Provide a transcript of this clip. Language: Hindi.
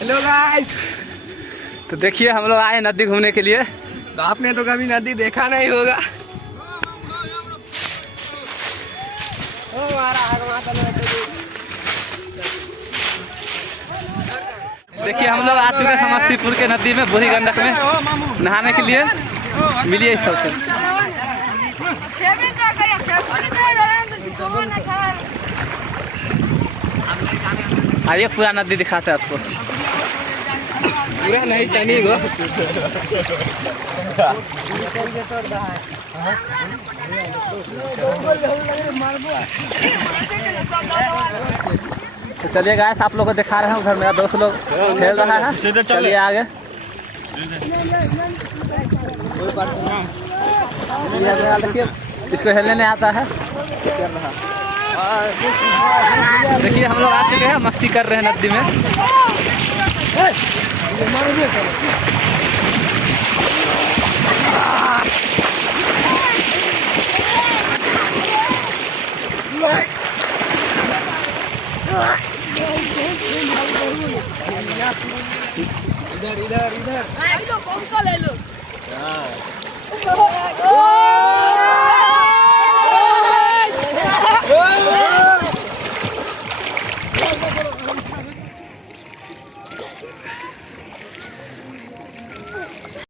Hello guys. तो देखिए हम लोग आए नदी घूमने के लिए। तो आपने तो कभी नदी देखा नहीं होगा। देखिए हम लोग आ चुके हैं समस्तीपुर के नदी में, बूढ़ी गंडक में नहाने के लिए। मिलिए इस सबसे। आइए पूरा नदी दिखाते हैं आपको। पूरा नहीं तनी गो। तो चलिए गाइस, आप लोग को दिखा रहे हैं। उधर मेरा दोस्त लोग खेल रहा है। चलिए आगे। देखिए इसको हेलने नहीं आता है। देखिए हम लोग आ चुके हैं, मस्ती कर रहे हैं नदी में। इधर इधर इधर ले लो